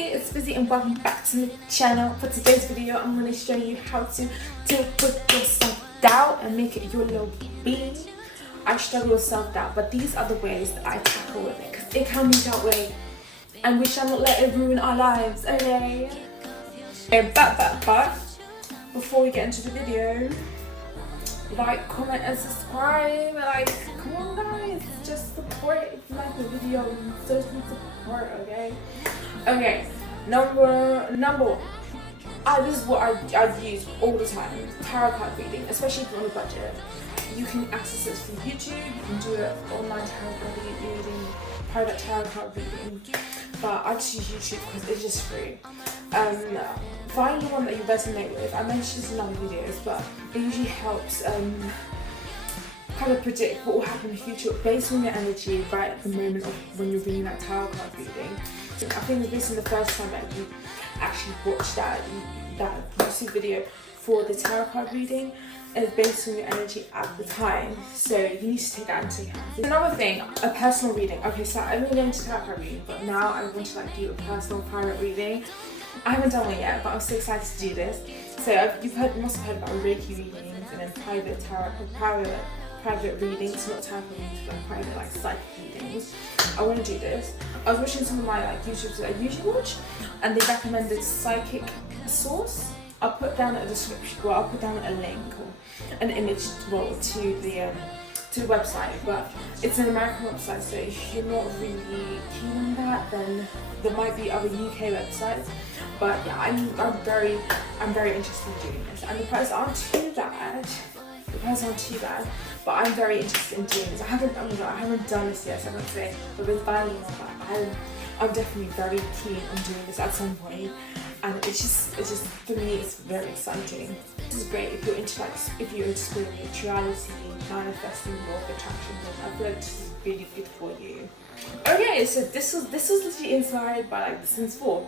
Hey, it's Busy and welcome back to my channel. For today's video, I'm going to show you how to deal with your self-doubt and make it your little bee. I struggle with self-doubt, but these are the ways that I tackle with it because it can be dealt with and we shall not let it ruin our lives, okay? But before we get into the video, like, comment and subscribe. Like, come on guys, just support. If you like the video, just support, okay? Okay, number one. This is what I've used all the time. Tarot card reading, especially if you're on a budget. You can access it through YouTube. You can do it online tarot card reading, private tarot card reading. But I just use YouTube because it's just free. Find the one that you resonate with. I mentioned this in other videos, but it usually helps kind of predict what will happen in the future based on your energy right at the moment of when you're reading that tarot card reading. I think this is the first time that you actually watched that YouTube video for the tarot card reading. It's based on your energy at the time, so you need to take that into account. Another thing, a personal reading. Okay, so I'm really into tarot card reading, but now I want to do a personal private reading. I haven't done one yet, but I'm so excited to do this. So you must have heard about Reiki readings and then private readings, not tarot readings, but private psychic readings. I want to do this. I was watching some of my YouTubers that I usually watch, and they recommended Psychic Source. I'll put down a description. Well, I'll put down a link or an image, to the website. But it's an American website, so if you're not really keen on that, then there might be other UK websites. But yeah, I'm very interested in doing this, and the prices aren't too bad. But I'm very interested in doing this. I haven't done this yet, so I can't say but with value on that. I'm definitely very keen on doing this at some point, and it's just for me it's very exciting. This is great if you're into spirituality, manifesting, law of attraction. I feel like this is really good for you. Okay, so this was literally inspired by The Sims 4,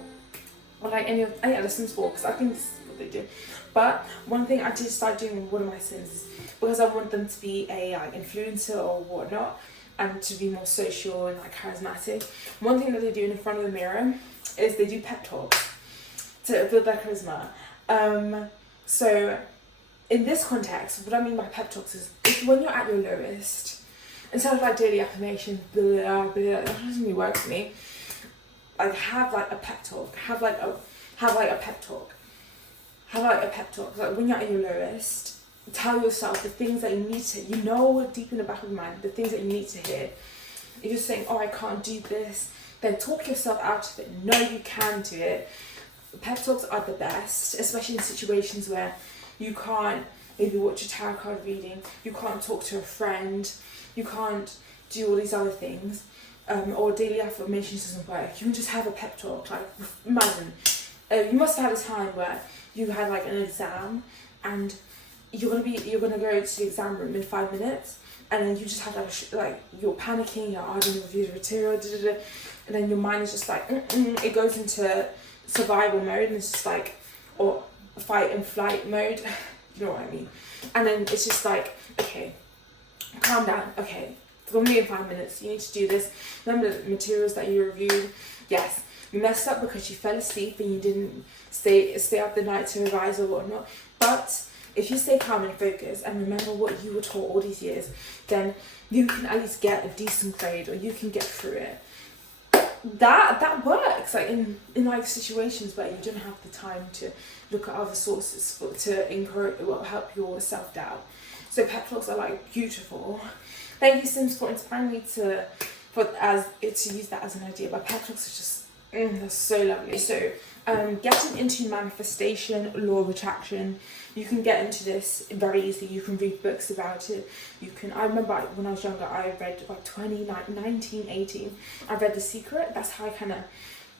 or The Sims 4, because I think this is what they do. But one thing I did start doing with one of my Sims is because I want them to be a influencer or whatnot, and to be more social and charismatic. One thing that they do in front of the mirror is they do pep talks to build their charisma. So in this context, what I mean by pep talks is if when you're at your lowest, instead of daily affirmation, blah, blah, that doesn't really work for me. Have a pep talk. Have a pep talk. Like when you're at your lowest, tell yourself the things that you need to, deep in the back of your mind, the things that you need to hear. If you're saying, oh, I can't do this, then talk yourself out of it. No, you can do it. Pep talks are the best, especially in situations where you can't maybe watch a tarot card reading, you can't talk to a friend, you can't do all these other things, or daily affirmations doesn't work. You can just have a pep talk. Imagine, you must have had a time where you had an exam and you're gonna go to the exam room in 5 minutes, and then you just have you're panicking, you're arguing with your material, and then your mind is just it goes into survival mode, and it's just or fight and flight mode. You know what I mean? And then it's just okay, calm down. Okay, it's gonna be in 5 minutes. You need to do this. Remember the materials that you reviewed. Yes, you messed up because you fell asleep and you didn't stay up the night to revise or whatnot. But if you stay calm and focused and remember what you were taught all these years, then you can at least get a decent grade, or you can get through it. That works in situations where you don't have the time to look at other sources to encourage help your self-doubt. So pep talks are beautiful. Thank you, Sims, for inspiring me to use that as an idea. But pep talks are just they're so lovely. So getting into manifestation, law of attraction, you can get into this very easily. You can read books about it. I remember when I was younger, I read 19, 18. I read The Secret. That's how I kind of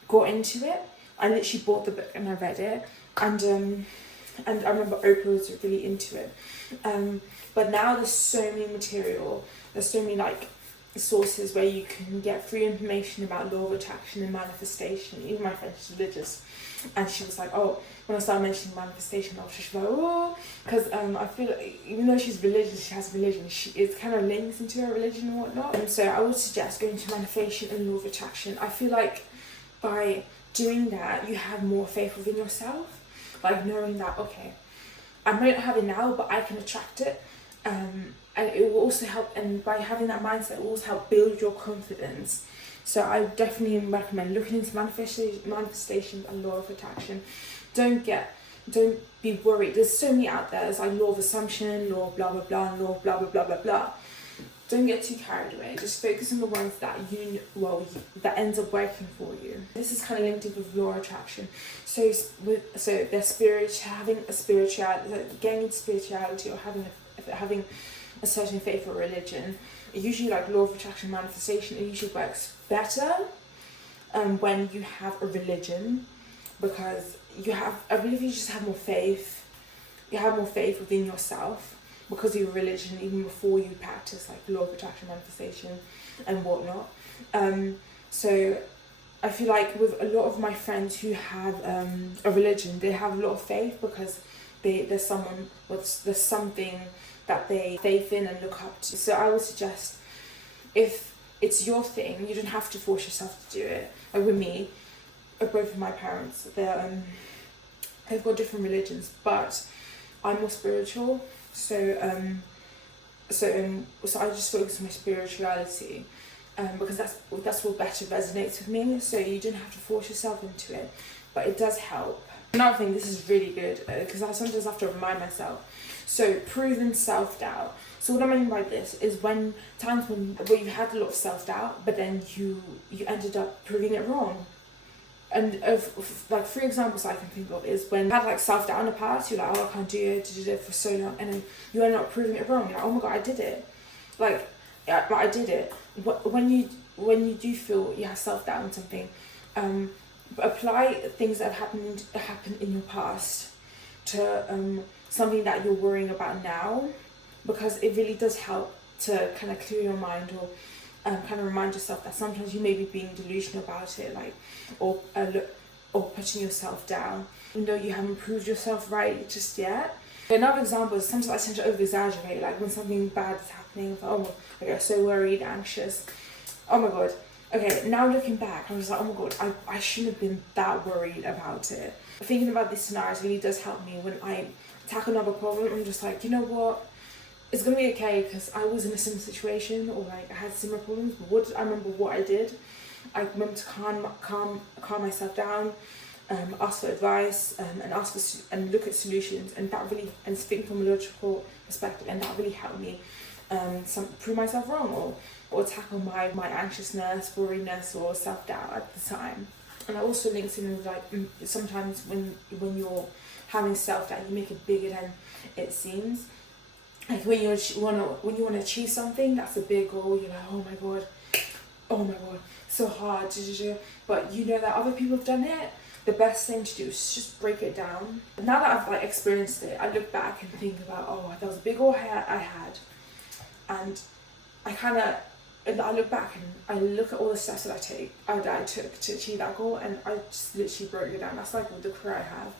got into it. I literally bought the book and I read it. And I remember Oprah was really into it. But now there's so many material. There's so many sources where you can get free information about law of attraction and manifestation. Even my friend, she's religious, and she was oh, when I started mentioning manifestation, I was just oh, because I feel even though she's religious, she has religion, it kind of links into her religion and whatnot. And so I would suggest going to manifestation and law of attraction. I feel by doing that, you have more faith within yourself, like knowing that, okay, I might not have it now, but I can attract it. And it will also help, and by having that mindset, it will also help build your confidence. So I definitely recommend looking into manifestation and law of attraction. Don't be worried. There's so many out there. There's like law of assumption, law of blah blah blah, and law of blah blah blah blah blah. Don't get too carried away. Just focus on the ones that that ends up working for you. This is kind of linked with law of attraction. So there's having a spirituality, getting into spirituality, or having a certain faith or religion. Usually, like law of attraction manifestation, it usually works better when you have a religion, because I believe you just have more faith. You have more faith within yourself because of your religion, even before you practice like law of attraction manifestation and whatnot. So I feel like with a lot of my friends who have a religion, they have a lot of faith because there's something that they faith in and look up to. So I would suggest, if it's your thing, you don't have to force yourself to do it. Like with me, both of my parents, they've got different religions, but I'm more spiritual. So I just focus on my spirituality, because that's what better resonates with me. So you don't have to force yourself into it, but it does help. Another thing, this is really good, because I sometimes have to remind myself. So proven self-doubt. So what I mean by this is when you had a lot of self-doubt, but then you ended up proving it wrong. And like 3 examples I can think of is when you had like self-doubt in the past, you're like, oh, I can't do it, did it for so long, and then you end up proving it wrong. You're like, oh my god, I did it. Like, yeah, but I did it. When you do feel you have self-doubt in something, apply things that have happened in your past to something that you're worrying about now, because it really does help to kind of clear your mind, or kind of remind yourself that sometimes you may be being delusional about it, like, or putting yourself down, even though you haven't proved yourself right just yet. Another example is sometimes I tend to over-exaggerate, like when something bad is happening, oh, I get so worried, anxious. Oh my god. Okay, now looking back, I was like, oh my god, I shouldn't have been that worried about it. Thinking about these scenarios really does help me when I tackle another problem. I'm just like, you know what? It's gonna be okay, because I was in a similar situation, or like I had similar problems. But I remember what I did. I remember to calm myself down, ask for advice, and look at solutions, and think from a logical perspective, and that really helped me prove myself wrong, or tackle my anxiousness, worriness, or self-doubt at the time. And I also linked in with like, sometimes when you're having self-doubt, you make it bigger than it seems. Like when you want to achieve something that's a big goal, you're like, oh my god, so hard, but you know that other people have done it. The best thing to do is just break it down. Now that I've like experienced it, I look back and think about, oh, that was a big goal I had, and I look back and I look at all the steps that I took to achieve that goal, and I just literally broke it down. That's like the career I have.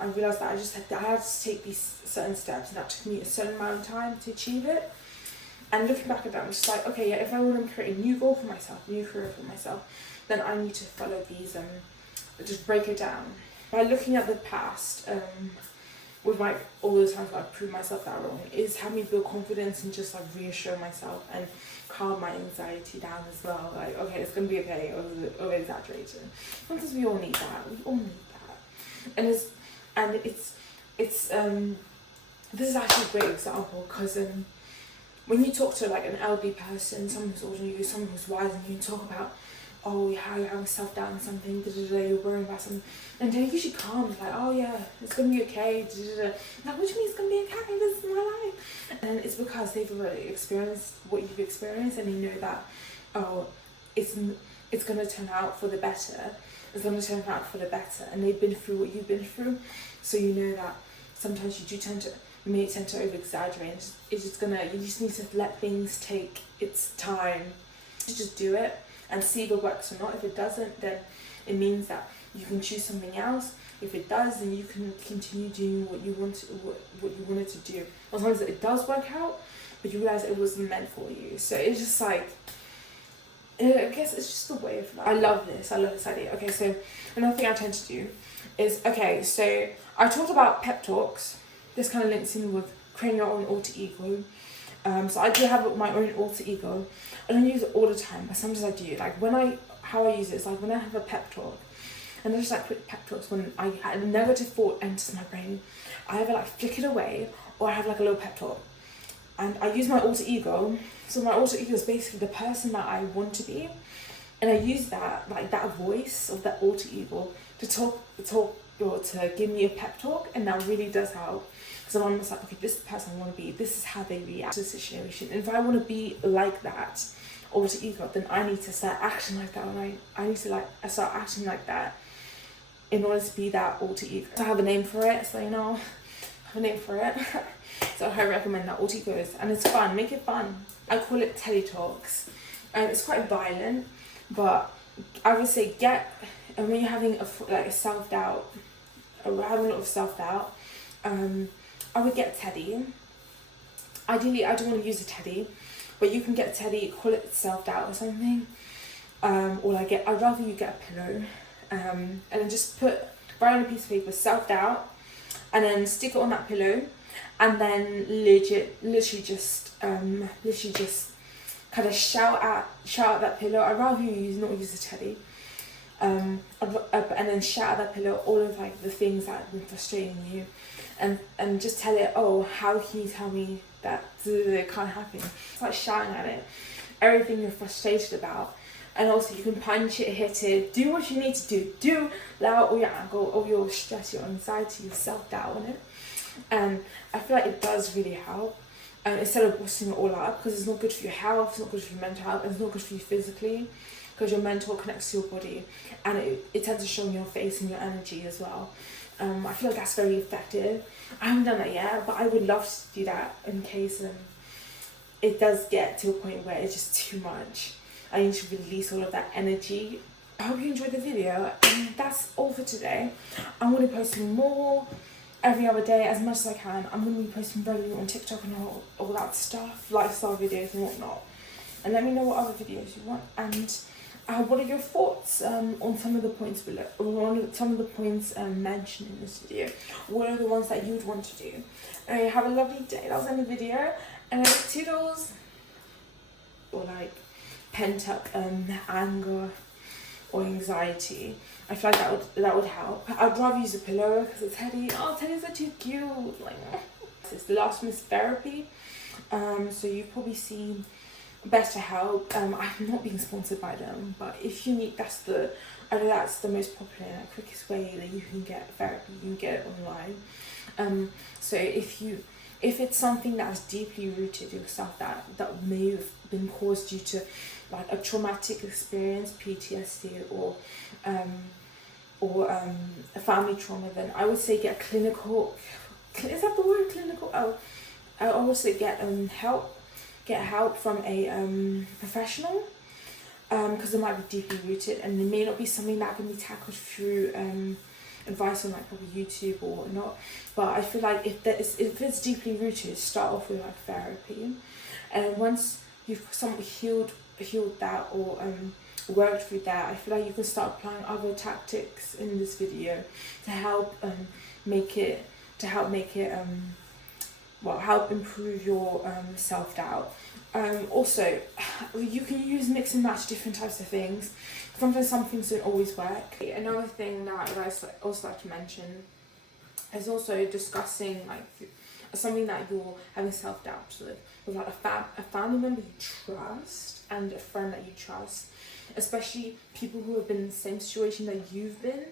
I realised that I had to take these certain steps, and that took me a certain amount of time to achieve it. And looking back at that, I'm just like, okay, yeah, if I want to create a new goal for myself, a new career for myself, then I need to follow these and just break it down. By looking at the past, with like all the times that I've proved myself that wrong, is help me build confidence and just like reassure myself and calm my anxiety down as well. Like, okay, it's gonna be okay, over exaggeration. Sometimes we all need that. We all need that. And it's this is actually a great example, because when you talk to like an elderly person, someone who's older than you, someone who's wise, and you talk about, oh, how you're having self-doubt on something, you're worrying about something, and they're usually calm, like, oh yeah, it's gonna be okay, like, what do you mean it's gonna be okay, this is my life? And it's because they've already experienced what you've experienced, and they know that, oh, it's gonna turn out for the better, and they've been through what you've been through, so you know that sometimes you may tend to over-exaggerate. You just need to let things take its time. You just do it and see if it works or not. If it doesn't, then it means that you can choose something else. If it does, then you can continue doing what you wanted to do. Sometimes it does work out, but you realize it wasn't meant for you. So it's just like, I guess it's just the way of life. I love this idea. Okay, so another thing I tend to do is, okay, so I talked about pep talks. This kind of links in with creating your own alter ego. So I do have my own alter ego. I don't use it all the time, but sometimes I do. Like how I use it is like when I have a pep talk, and they're just like quick pep talks when a negative thought enters my brain, I either like flick it away or I have like a little pep talk. And I use my alter ego. So my alter ego is basically the person that I want to be. And I use that, like that voice of that alter ego to talk or to give me a pep talk. And that really does help. Because I'm almost like, okay, this is the person I want to be. This is how they react to the situation. And if I want to be like that alter ego, then I need to start acting like that. And I need to start acting like that in order to be that alter ego. So I have a name for it, so you know, I have a name for it. So I recommend that alter egos, and it's fun. Make it fun. I call it Teddy Talks, and it's quite violent, but I would say when you're having a self-doubt, or having a lot of self-doubt, I would get Teddy. Ideally, I don't want to use a Teddy, but you can get Teddy, call it self-doubt or something, or I'd rather you get a pillow, and then just write on a piece of paper self-doubt, and then stick it on that pillow, and then literally just kind of shout out that pillow. I'd rather you not use a Teddy, and then shout at that pillow all of like the things that have been frustrating you, and just tell it, oh, how can you tell me that it can't happen? It's like shouting at it everything you're frustrated about. And also you can punch it, hit it, do what you need to do allow all your anger, all your stress, your anxiety, your self-doubt on it. And I feel like it does really help, instead of busting it all up, because it's not good for your health, it's not good for your mental health, and it's not good for you physically, because your mental connects to your body, and it tends to show in your face and your energy as well. I feel like that's very effective. I haven't done that yet, but I would love to do that in case it does get to a point where it's just too much. I need to release all of that energy. I hope you enjoyed the video, and that's all for today. I'm going to be posting more every other day as much as I can. I'm going to be posting regularly on TikTok and all that stuff, lifestyle videos and whatnot. And let me know what other videos you want, and what are your thoughts on some of the points below, or on some of the points mentioned in this video. What are the ones that you'd want to do? Anyway, have a lovely day. That was the end of the video, and toodles. Or like pent up anger or anxiety. I feel like that would help. I'd rather use a pillow because it's Teddy. Oh, Teddies are too cute. Like, it's the last one is therapy. So you've probably seen Better Help. I'm not being sponsored by them, but if you need, I know that's the most popular and quickest way that you can get therapy. You can get it online. So if it's something that's deeply rooted in yourself that may have been caused due to like a traumatic experience, PTSD, or a family trauma, then I would say get clinical. Is that the word, clinical? Oh, I would say get help. Get help from a professional, because it might be deeply rooted, and it may not be something that can be tackled through advice on like probably YouTube or not. But I feel like if it's deeply rooted, start off with like therapy, and once you've somewhat healed that or worked through that, I feel like you can start applying other tactics in this video to help help improve your self-doubt. Also, you can use mix and match different types of things. Sometimes some things don't always work. Another thing that I also like to mention is also discussing like something that you're having self-doubt with like a family member you trust and a friend that you trust, especially people who have been in the same situation that you've been.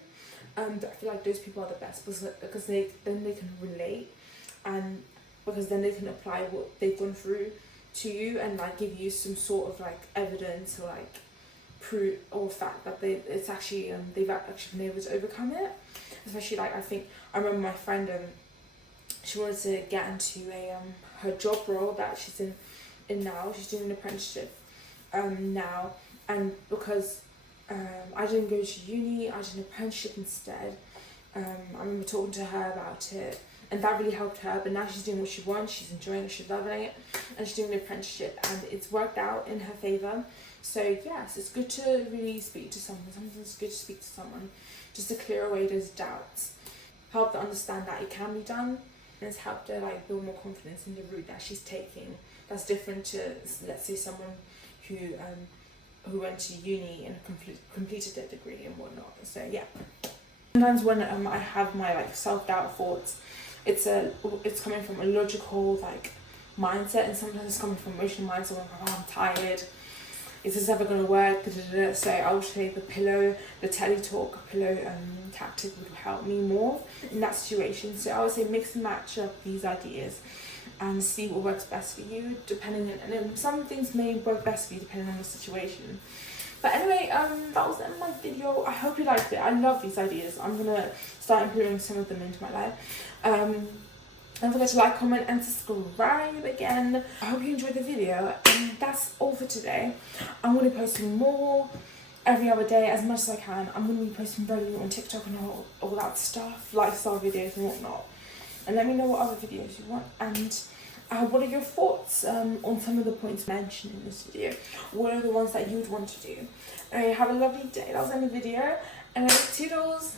I feel like those people are the best because they can relate, and because then they can apply what they've gone through to you and like give you some sort of like evidence or like proof or fact that they've actually been able to overcome it. Especially like I remember my friend, she wanted to get into her job role that she's in now. She's doing an apprenticeship now, and because I didn't go to uni, I did an apprenticeship instead. I remember talking to her about it, and that really helped her. But now she's doing what she wants, she's enjoying it, she's loving it, and she's doing an apprenticeship, and it's worked out in her favour. So yes, it's good to really speak to someone. Sometimes it's good to speak to someone just to clear away those doubts, help to understand that it can be done, and it's helped her like build more confidence in the route that she's taking. That's different to, let's say, someone who went to uni and completed their degree and whatnot. So yeah, sometimes when I have my like self-doubt thoughts, it's coming from a logical like mindset, and sometimes it's coming from emotional mindset. When I'm tired, is this ever going to work? So I would say the teletalk pillow tactic would help me more in that situation. So I would say mix and match up these ideas and see what works best for you, and then some things may work best for you depending on the situation. But anyway, that was the end of my video. I hope you liked it. I love these ideas. I'm gonna start including some of them into my life. Don't forget to like, comment and subscribe again. I hope you enjoyed the video, and that's all for today. I'm going to be posting more every other day as much as I can. I'm going to be posting regularly on TikTok and all that stuff, lifestyle videos and whatnot. And let me know what other videos you want, and what are your thoughts on some of the points mentioned in this video. What are the ones that you would want to do? Anyway, have a lovely day. That was the end of the video, and toodles.